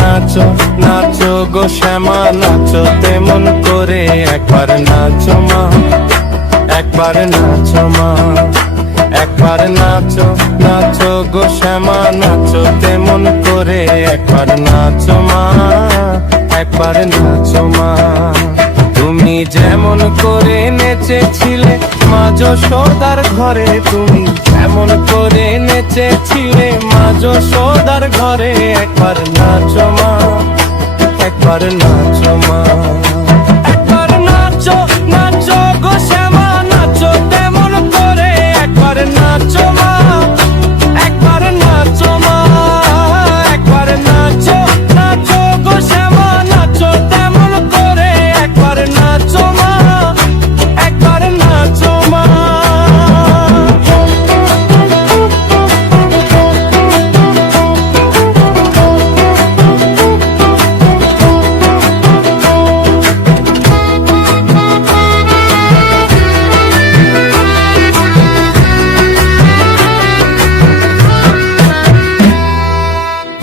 নাচো নাচো গো শ্যামা নাচো তেমন করে, একবার নাচো মা, একবার নাচো মা, একবার নাচো নাচো গো শ্যামা নাচো তেমন করে, একবার নাচো মা, একবার নাচো মা। তুমি যেমন করে নেচেছিলে মা যশোদার ঘরে, তুমি যেমন করে নেচেছিলে মা যশোদার ঘরে, একবার নাচো মা, একবার নাচো মা। একবার নাচো নাচো গো শ্যামা নাচো তেমন করে, একবার নাচো মা, একবার নাচো মা, একবার নাচো নাচো গো শ্যামা নাচো তেমন করে, একবার নাচো মা, একবার নাচো মা।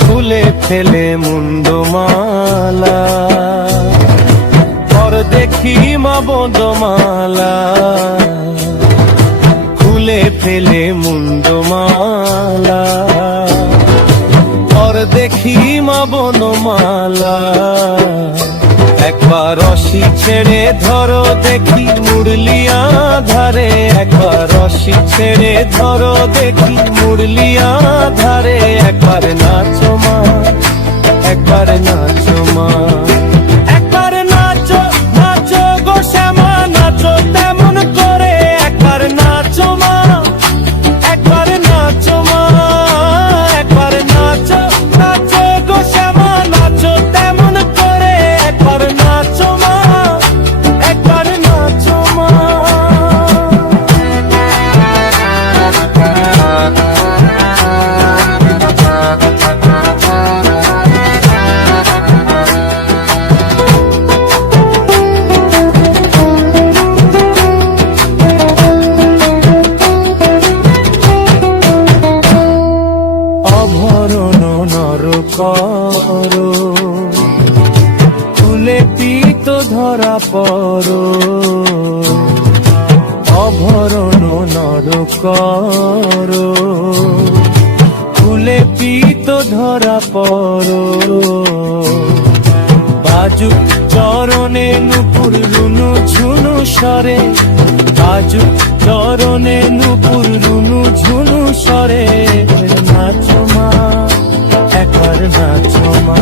খুলে ফেলে মুন্ডমালা, পর দেখি মা বনমালা, খুলে ফেলে মুন্ডমালা, পর দেখি মা বনমালা। একবার রশি ছেড়ে ধরো দেখি মুরলিয়া ধারে, একবার রশি ছেড়ে ধরো দেখি মুরলিয়া ধারে, একবার নাচো মা, একবার নাচো মা। একবার নাচো নাচো গো শ্যামা নাচো তেমন করে, একবার নাচো মা, একবার নাচো মা, একবার নাচো নাচো গো শ্যামা নাচো তেমন করে, একবার নাচো মা, একবার নাচো মা। অভরণ নর করো, ফুলে পিত ধরা পড়ো, অভরণ নর করো, ফুলে পিত ধরা পড়ো। বাজুক চরণে নুপুর রুনু ঝুনু স্বরে, বাজুক চরণে নুপুর রুনু ঝুনু স্বরে, নাচো মা, একবার নাচো মা।